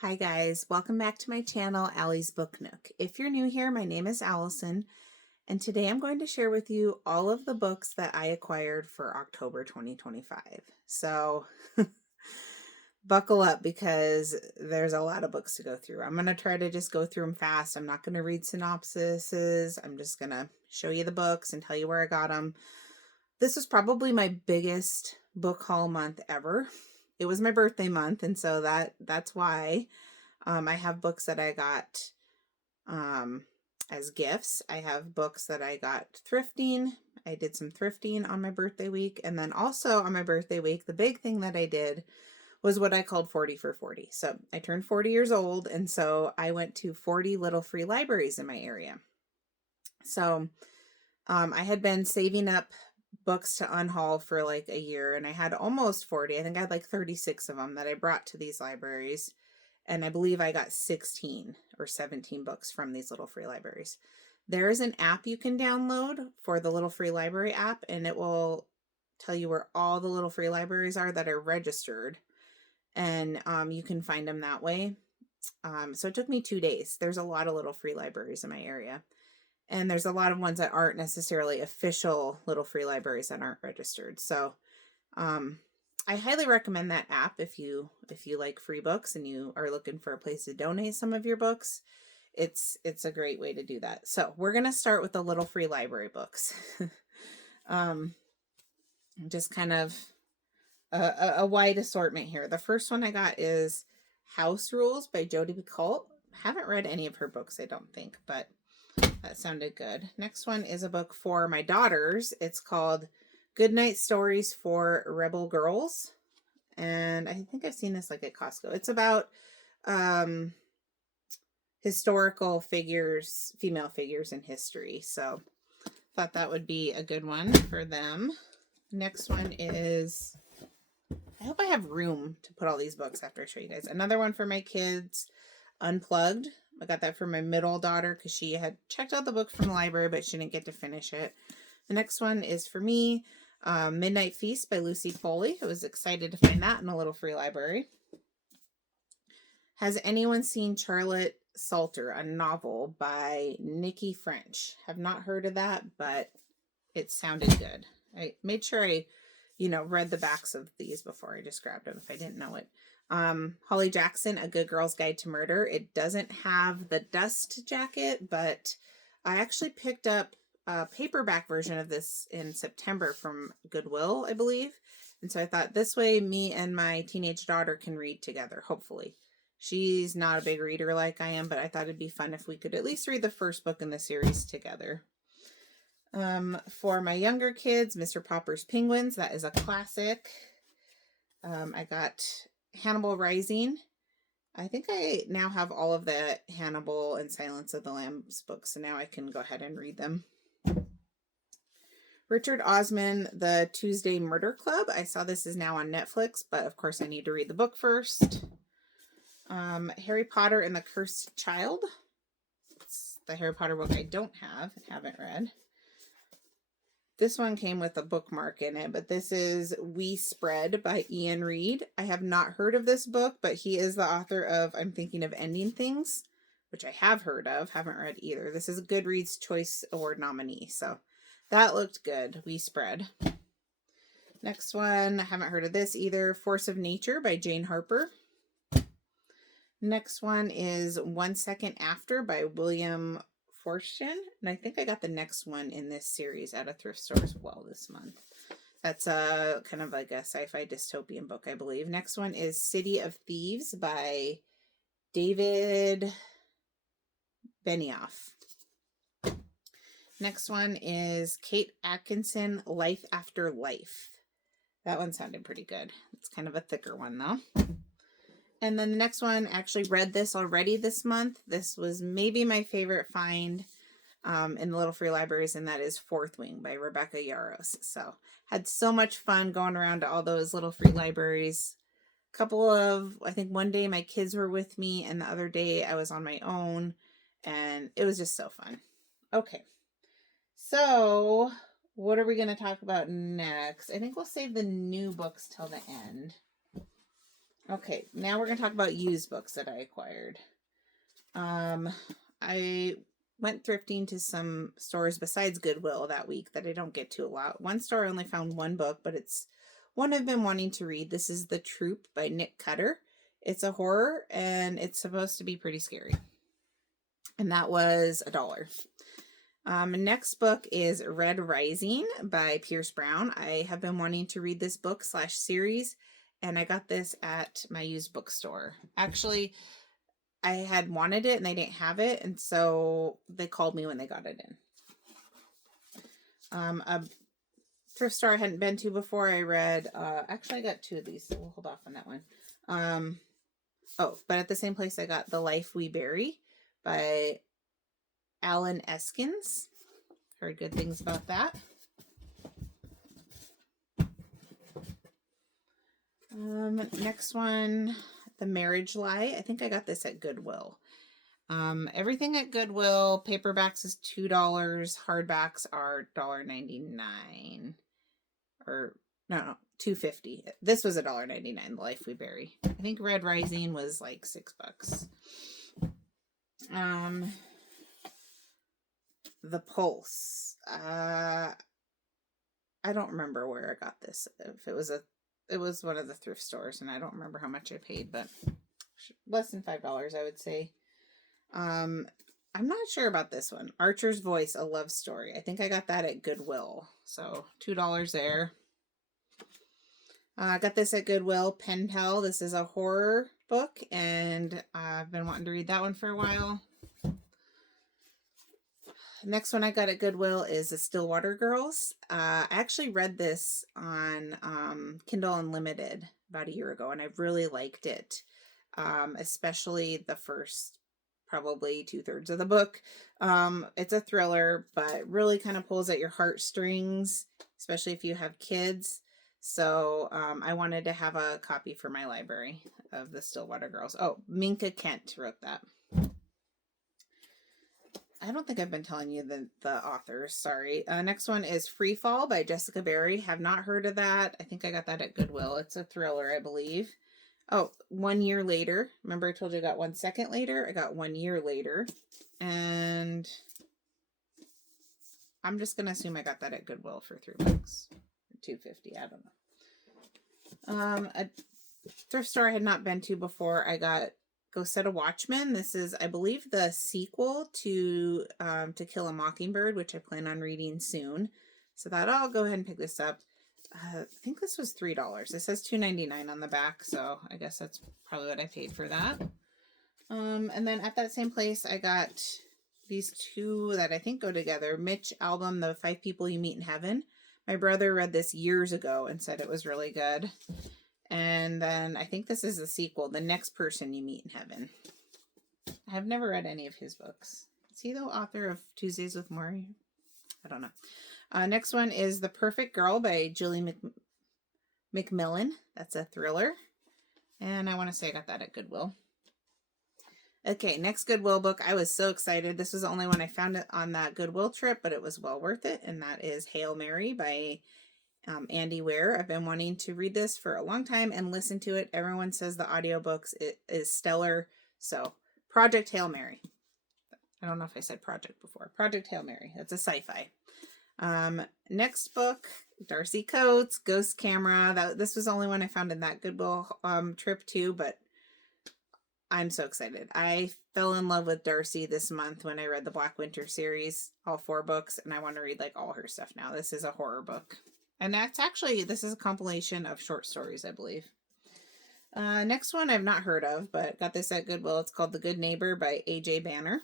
Hi guys, welcome back to my channel, Allie's Book Nook. If you're new here, my name is Allison, and today I'm going to share with you all of the books that I acquired for October 2025. So buckle up because there's a lot of books to go through. I'm going to try to just go through them fast. I'm not going to read synopsises. I'm just going to show you the books and tell you where I got them. This was probably my biggest book haul month ever. It was my birthday month, and so that's why. I have books that I got as gifts. I have books that I got thrifting. I did some thrifting on my birthday week. And then also on my birthday week, the big thing that I did was what I called 40 for 40. So I turned 40 years old. And so I went to 40 little free libraries in my area. So I had been saving up books to unhaul for like a year, and I had almost 40. I think I had like 36 of them that I brought to these libraries. And I believe I got 16 or 17 books from these little free libraries. There is an app you can download for the Little Free Library app, and it will tell you where all the little free libraries are that are registered, and you can find them that way. So it took me 2 days. There's a lot of little free libraries in my area, and there's a lot of ones that aren't necessarily official little free libraries that aren't registered. So I highly recommend that app if you like free books and you are looking for a place to donate some of your books. It's a great way to do that. So we're gonna start with the little free library books. um, just kind of a wide assortment here. The first one I got is House Rules by Jodi Picoult. Haven't read any of her books, I don't think, but that sounded good. Next one is a book for my daughters. It's called Goodnight Stories for Rebel Girls. And I think I've seen this like at Costco. It's about historical figures, female figures in history. So thought that would be a good one for them. Next one is, I hope I have room to put all these books after I show you guys. Another one for my kids, Unplugged. I got that for my middle daughter because she had checked out the book from the library, but she didn't get to finish it. The next one is for me, Midnight Feast by Lucy Foley. I was excited to find that in a little free library. Has anyone seen Charlotte Salter, a novel by Nikki French? Have not heard of that, but it sounded good. I made sure I, read the backs of these before I just grabbed them if I didn't know it. Holly Jackson, A Good Girl's Guide to Murder. It doesn't have the dust jacket, but I actually picked up a paperback version of this in September from Goodwill, I believe. And so I thought this way me and my teenage daughter can read together, hopefully. She's not a big reader like I am, but I thought it'd be fun if we could at least read the first book in the series together. For my younger kids, Mr. Popper's Penguins. That is a classic. I got Hannibal Rising. I think I now have all of the Hannibal and Silence of the Lambs books, so now I can go ahead and read them. Richard Osman, The Tuesday Murder Club. I saw this is now on Netflix, but of course I need to read the book first. Harry Potter and the Cursed Child. It's the Harry Potter book I haven't read. This one came with a bookmark in it, but this is We Spread by Ian Reid. I have not heard of this book, but he is the author of I'm Thinking of Ending Things, which I have heard of, haven't read either. This is a Goodreads Choice Award nominee, so that looked good. We Spread. Next one, I haven't heard of this either. Force of Nature by Jane Harper. Next one is 1 Second After by William Forstchen. And I think I got the next one in this series at a thrift store as well this month. That's a kind of like a sci-fi dystopian book, I believe. Next one is City of Thieves by David Benioff. Next one is Kate Atkinson, Life After Life. That one sounded pretty good. It's kind of a thicker one though. And then the next one, actually read this already this month. This was maybe my favorite find in the Little Free Libraries, and that is Fourth Wing by Rebecca Yarros. So had so much fun going around to all those little free libraries. I think one day my kids were with me, and the other day I was on my own, and it was just so fun. Okay, so what are we going to talk about next? I think we'll save the new books till the end. Okay, now we're going to talk about used books that I acquired. I went thrifting to some stores besides Goodwill that week that I don't get to a lot. One store I only found one book, but it's one I've been wanting to read. This is The Troop by Nick Cutter. It's a horror and it's supposed to be pretty scary. And that was $1. Next book is Red Rising by Pierce Brown. I have been wanting to read this book / series, and I got this at my used bookstore. Actually, I had wanted it and they didn't have it, and so they called me when they got it in. A thrift store I hadn't been to before, I read, actually I got 2 of these, so we'll hold off on that one. But at the same place I got The Life We Bury by Alan Eskins. Heard good things about that. Next one, The Marriage Lie. I think I got this at Goodwill. Everything at Goodwill, paperbacks is $2, hardbacks are $1.99. Or no, $2.50. This was $1.99, The Life We Bury. I think Red Rising was like $6. The Pulse. I don't remember where I got this. If it was one of the thrift stores, and I don't remember how much I paid, but less than $5, I would say. I'm not sure about this one. Archer's Voice, a love story. I think I got that at Goodwill, so $2 there. I got this at Goodwill. Pen Pal. This is a horror book, and I've been wanting to read that one for a while. Next one I got at Goodwill is The Stillwater Girls. I actually read this on Kindle Unlimited about a year ago, and I really liked it, especially the first probably 2/3 of the book. It's a thriller, but really kind of pulls at your heartstrings, especially if you have kids. So I wanted to have a copy for my library of The Stillwater Girls. Oh, Minka Kent wrote that. I don't think I've been telling you the authors. Sorry. Next one is Free Fall by Jessica Barry. Have not heard of that. I think I got that at Goodwill. It's a thriller, I believe. Oh, 1 year later. Remember I told you I got 1 second later? I got 1 year later. And I'm just going to assume I got that at Goodwill for $3. $2.50. I don't know. A thrift store I had not been to before. I got Go Set a Watchman. This is, I believe, the sequel to To Kill a Mockingbird, which I plan on reading soon. So that I'll go ahead and pick this up. I think this was $3. It says $2.99 on the back, so I guess that's probably what I paid for that. And then at that same place, I got these 2 that I think go together. Mitch Albom, The 5 People You Meet in Heaven. My brother read this years ago and said it was really good. And then I think this is the sequel, The Next Person You Meet in Heaven. I have never read any of his books. Is he the author of Tuesdays with Morrie? I don't know. Next one is The Perfect Girl by Julie McMillan. That's a thriller. And I want to say I got that at Goodwill. Okay, next Goodwill book. I was so excited. This was the only one I found it on that Goodwill trip, but it was well worth it. And that is Hail Mary by Andy Weir. I've been wanting to read this for a long time and listen to it. Everyone says the audiobooks is stellar. So Project Hail Mary. I don't know if I said project before. Project Hail Mary. That's a sci-fi. Next book, Darcy Coates, Ghost Camera. This was the only one I found in that Goodwill trip too, but I'm so excited. I fell in love with Darcy this month when I read the Black Winter series, all 4 books, and I want to read like all her stuff now. This is a horror book. And this is a compilation of short stories, I believe. Next one I've not heard of, but got this at Goodwill. It's called The Good Neighbor by A.J. Banner.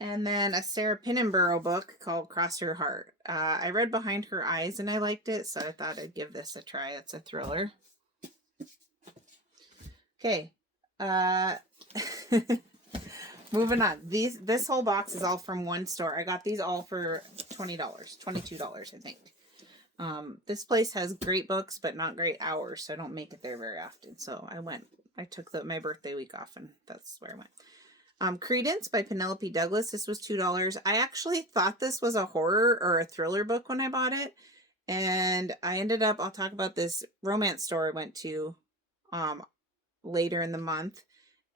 And then a Sarah Pinenborough book called Cross Her Heart. I read Behind Her Eyes and I liked it, so I thought I'd give this a try. It's a thriller. Okay. Moving on. This whole box is all from one store. I got these all for $20, $22, I think. This place has great books, but not great hours, so I don't make it there very often. So I took my birthday week off, and that's where I went. Credence by Penelope Douglas. This was $2. I actually thought this was a horror or a thriller book when I bought it. And I ended up, I'll talk about this romance store I went to later in the month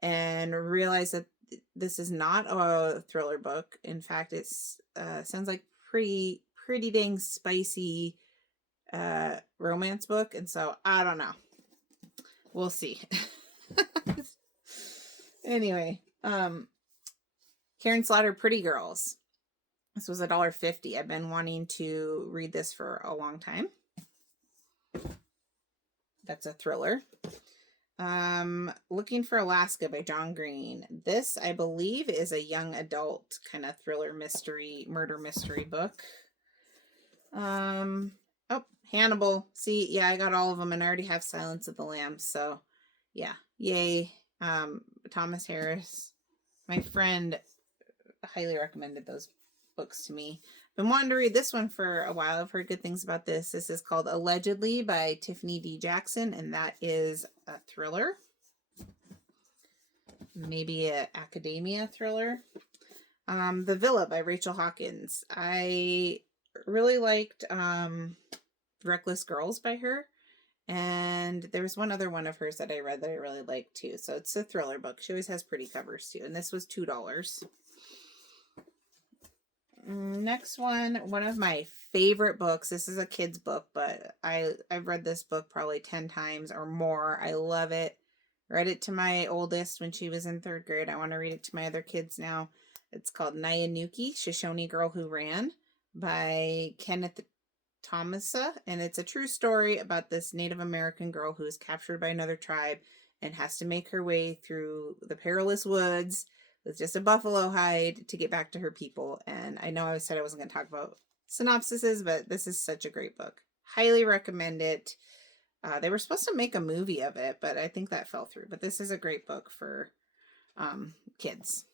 and realized that this is not a thriller book. In fact, it's sounds like pretty dang spicy romance book, and so I don't know. We'll see. Anyway, Karen Slaughter, Pretty Girls. This was $1.50. I've been wanting to read this for a long time. That's a thriller. Looking for Alaska by John Green. This, I believe, is a young adult kind of thriller mystery, murder mystery book. Oh, Hannibal. See, yeah, I got all of them, and I already have Silence of the Lambs, so yeah, yay. Thomas Harris. My friend highly recommended those books to me. Been wanting to read this one for a while. I've heard good things about this. This is called Allegedly by Tiffany D. Jackson, and that is a thriller. Maybe an academia thriller. The Villa by Rachel Hawkins. I really liked Reckless Girls by her. And there was one other one of hers that I read that I really liked too. So it's a thriller book. She always has pretty covers too. And this was $2. Next one of my favorite books. This is a kid's book, but I've read this book probably 10 times or more. I love it. Read it to my oldest when she was in 3rd grade. I want to read it to my other kids now. It's called Nyanuki, Shoshone Girl Who Ran by Kenneth Thomasa, and it's a true story about this Native American girl who is captured by another tribe and has to make her way through the perilous woods with just a buffalo hide to get back to her people. And I know I said I wasn't going to talk about synopsises, but this is such a great book. Highly recommend it. They were supposed to make a movie of it, but I think that fell through. But this is a great book for kids.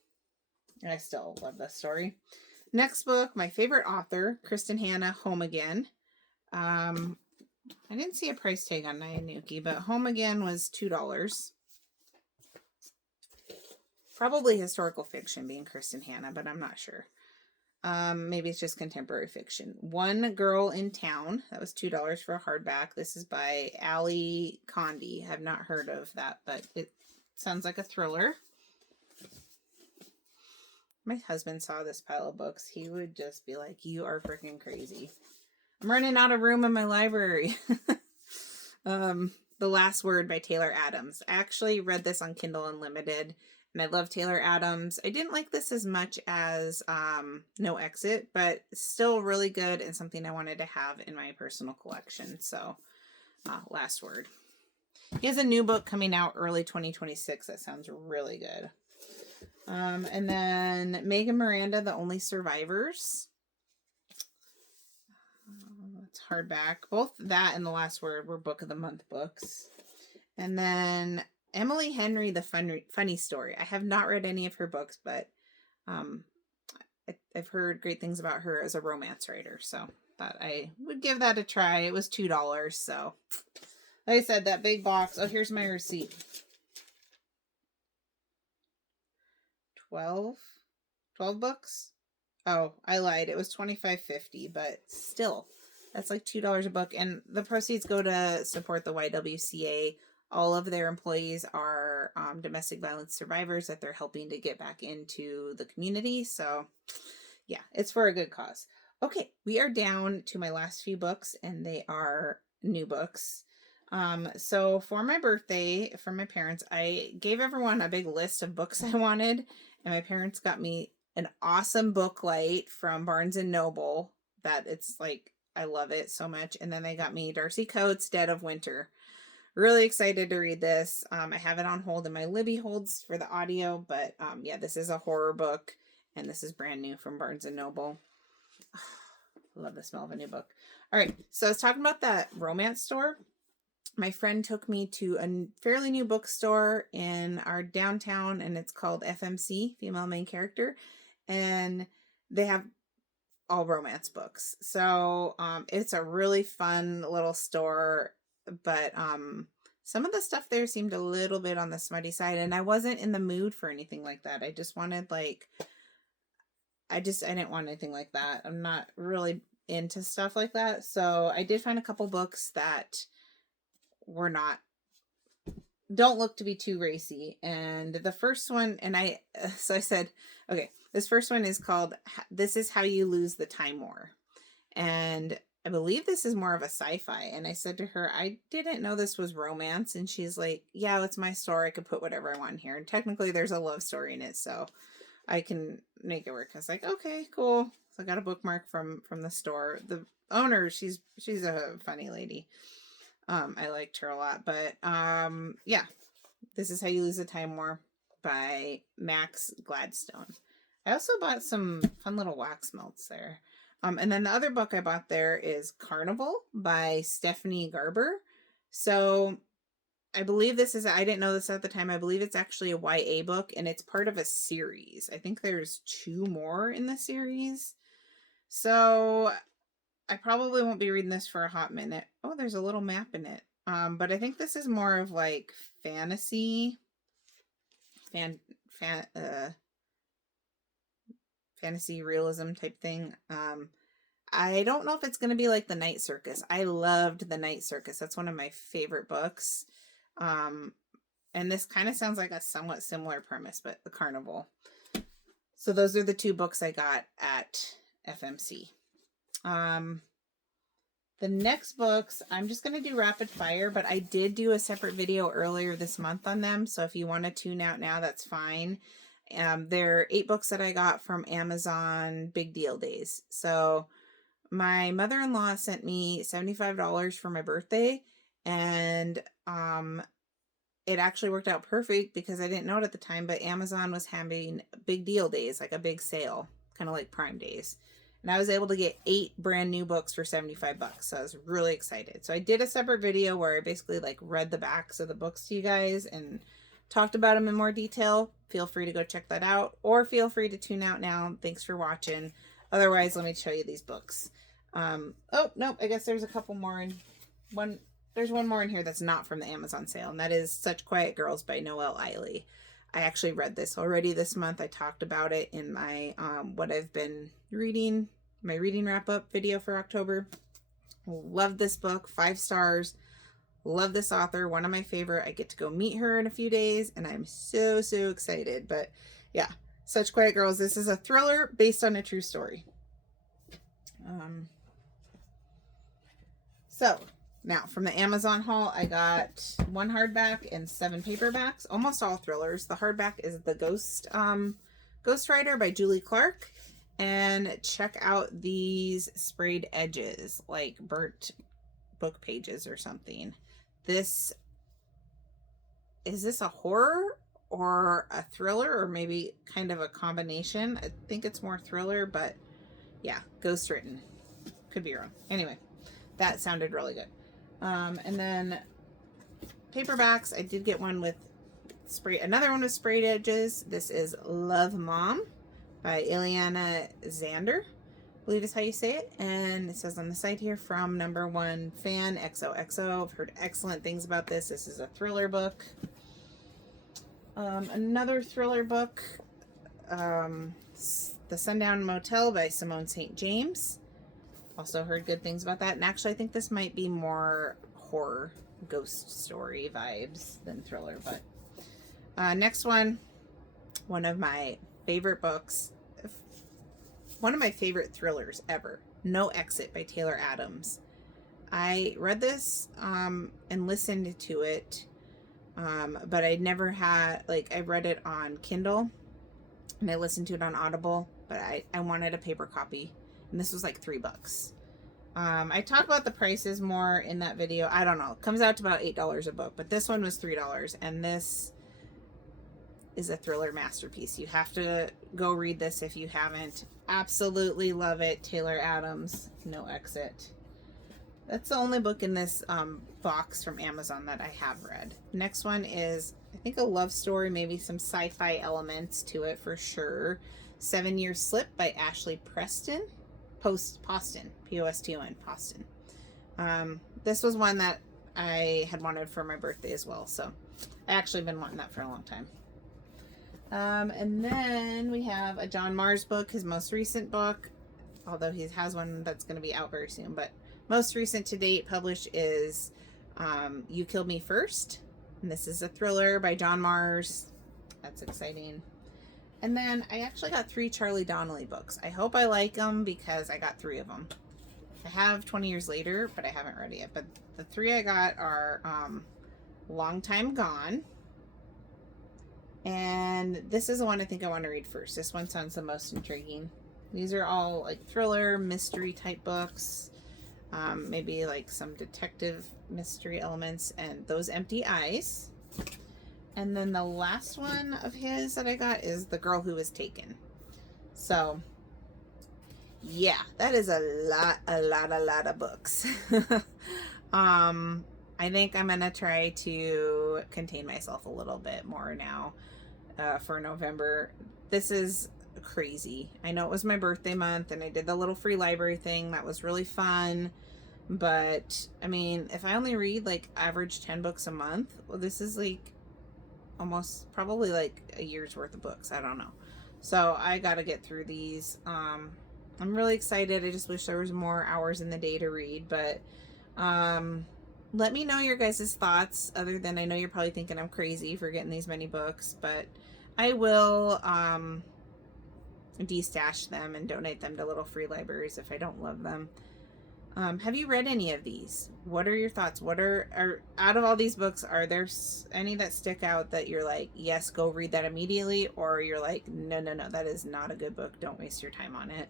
And I still love this story. Next book, my favorite author, Kristen Hanna, Home Again. I didn't see a price tag on Nyanuki, but Home Again was $2. Probably historical fiction, being Kristen Hanna, but I'm not sure. Maybe it's just contemporary fiction. One Girl in Town. That was $2 for a hardback. This is by Ali Condi. I've not heard of that, but it sounds like a thriller. My husband saw this pile of books. He would just be like, "You are freaking crazy. I'm running out of room in my library." The Last Word by Taylor Adams. I actually read this on Kindle Unlimited, and I love Taylor Adams. I didn't like this as much as No Exit, but still really good and something I wanted to have in my personal collection. So, Last Word. He has a new book coming out early 2026 that sounds really good. And then Megan Miranda, The Only Survivors. It's hardback. Both that and The Last Word were Book of the Month books. And then Emily Henry, The Funny Story. I have not read any of her books, but I've heard great things about her as a romance writer, so thought I would give that a try. It was $2, so like I said, that big box. Oh, here's my receipt. 12 books. Oh, I lied. It was $25.50, but still, that's like $2 a book. And the proceeds go to support the YWCA. All of their employees are domestic violence survivors that they're helping to get back into the community. So, yeah, it's for a good cause. Okay, we are down to my last few books, and they are new books. So for my birthday, from my parents, I gave everyone a big list of books I wanted, and my parents got me an awesome book light from Barnes and Noble that it's like, I love it so much. And then they got me Darcy Coates' Dead of Winter. Really excited to read this. I have it on hold and my Libby holds for the audio, but yeah, this is a horror book and this is brand new from Barnes and Noble. Love the smell of a new book. All right, so I was talking about that romance store. My friend took me to a fairly new bookstore in our downtown, and it's called FMC, Female Main Character, and they have all romance books. So it's a really fun little store, but some of the stuff there seemed a little bit on the smutty side, and I wasn't in the mood for anything like that. I just wanted I didn't want anything like that. I'm not really into stuff like that. So I did find a couple books that were not don't look to be too racy. And the first one, and so I said, okay, this first one is called This Is How You Lose the Time War. And I believe this is more of a sci-fi. And I said to her, I didn't know this was romance. And she's like, yeah, it's my story. I could put whatever I want here. And technically there's a love story in it, so I can make it work. I was like, okay, cool. So I got a bookmark from the store. The owner, she's a funny lady. I liked her a lot. But yeah, This Is How You Lose the Time War by Max Gladstone. I also bought some fun little wax melts there. And then the other book I bought there is Carnival by Stephanie Garber. So I believe this is, I didn't know this at the time, I believe it's actually a YA book, and it's part of a series. I think there's 2 more in the series. So I probably won't be reading this for a hot minute. Oh, there's a little map in it. But I think this is more of like fantasy, fantasy realism type thing. I don't know if it's going to be like The Night Circus. I loved The Night Circus. That's one of my favorite books. And this kind of sounds like a somewhat similar premise, but The Carnival. So those are the 2 books I got at FMC. The next books, I'm just going to do rapid fire, but I did do a separate video earlier this month on them. So if you want to tune out now, that's fine. They're 8 books that I got from Amazon Big Deal Days. So my mother-in-law sent me $75 for my birthday, and it actually worked out perfect because I didn't know it at the time, but Amazon was having Big Deal Days, like a big sale, kind of like Prime Days. And I was able to get 8 brand new books for $75. So I was really excited. So I did a separate video where I basically like read the backs of the books to you guys and talked about them in more detail. Feel free to go check that out, or feel free to tune out now. Thanks for watching. Otherwise, let me show you these books. Oh, nope. I guess there's a couple more in one. There's one more in here that's not from the Amazon sale, and that is Such Quiet Girls by Noelle Eiley. I actually read this already this month. I talked about it in my what I've been reading, my reading wrap-up video for October. Love this book. 5 stars. Love this author. One of my favorite. I get to go meet her in a few days, and I'm so excited. But yeah, Such Quiet Girls. This is a thriller based on a true story. So now from the Amazon haul, I got 1 hardback and 7 paperbacks, almost all thrillers. The hardback is The Ghost Writer by Julie Clark. And check out these sprayed edges, like burnt book pages or something. Is this a horror or a thriller, or maybe kind of a combination? I think it's more thriller, but yeah, ghost written. Could be wrong. Anyway, that sounded really good. And then paperbacks, I did get one with another one with sprayed edges. This is Love Mom by Ileana Zander, I believe is how you say it. And it says on the site here, from #1 fan XOXO. I've heard excellent things about this. This is a thriller book. Another thriller book, The Sundown Motel by Simone St. James. Also heard good things about that. And actually, I think this might be more horror, ghost story vibes than thriller. But next one of my favorite books, one of my favorite thrillers ever, No Exit by Taylor Adams. I read this and listened to it, but I'd never had, like, I read it on Kindle and I listened to it on Audible, but I wanted a paper copy, and this was like $3. I talk about the prices more in that video. I don't know. It comes out to about $8 a book, but this one was $3, and this is a thriller masterpiece. You have to go read this if you haven't. Absolutely love it. Taylor Adams, No Exit. That's the only book in this box from Amazon that I have read. Next one is, I think, a love story, maybe some sci-fi elements to it for sure. 7 Year Slip by Ashley Preston. Poston. P-O-S-T-O-N. Poston. This was one that I had wanted for my birthday as well, so I actually been wanting that for a long time. And then we have a John Mars book, his most recent book, although he has one that's going to be out very soon, but most recent to date published is You Killed Me First, And this is a thriller by John Mars. That's exciting. And then I actually got 3 Charlie Donnelly books. I hope I like them because I got 3 of them. I have 20 Years Later, but I haven't read it yet. But the 3 I got are Long Time Gone. And this is the one I think I want to read first. This one sounds the most intriguing. These are all like thriller, mystery type books. Maybe like some detective mystery elements, and Those Empty Eyes. And then the last one of his that I got is The Girl Who Was Taken. So yeah, that is a lot of books. I think I'm gonna try to contain myself a little bit more now for November. This is crazy. I know it was my birthday month and I did the little free library thing. That was really fun. But I mean, if I only read like average 10 books a month, well, this is like almost probably like a year's worth of books. I don't know. So I got to get through these. I'm really excited. I just wish there was more hours in the day to read, but let me know your guys' thoughts, other than I know you're probably thinking I'm crazy for getting these many books, but I will de-stash them and donate them to little free libraries if I don't love them. Have you read any of these? What are your thoughts? What are out of all these books, are there any that stick out that you're like, yes, go read that immediately, or you're like, no, that is not a good book, don't waste your time on it?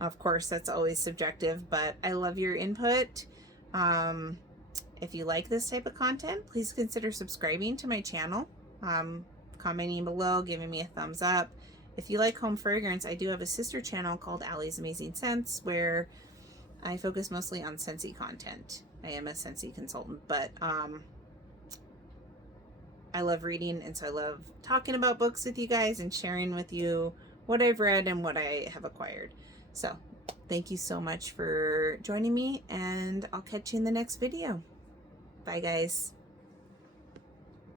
Of course, that's always subjective, but I love your input. If you like this type of content, please consider subscribing to my channel, commenting below, giving me a thumbs up. If you like home fragrance, I do have a sister channel called Allie's Amazing Scents, where I focus mostly on Scentsy content. I am a Scentsy consultant, but I love reading, and so I love talking about books with you guys and sharing with you what I've read and what I have acquired. So thank you so much for joining me, and I'll catch you in the next video. Bye, guys.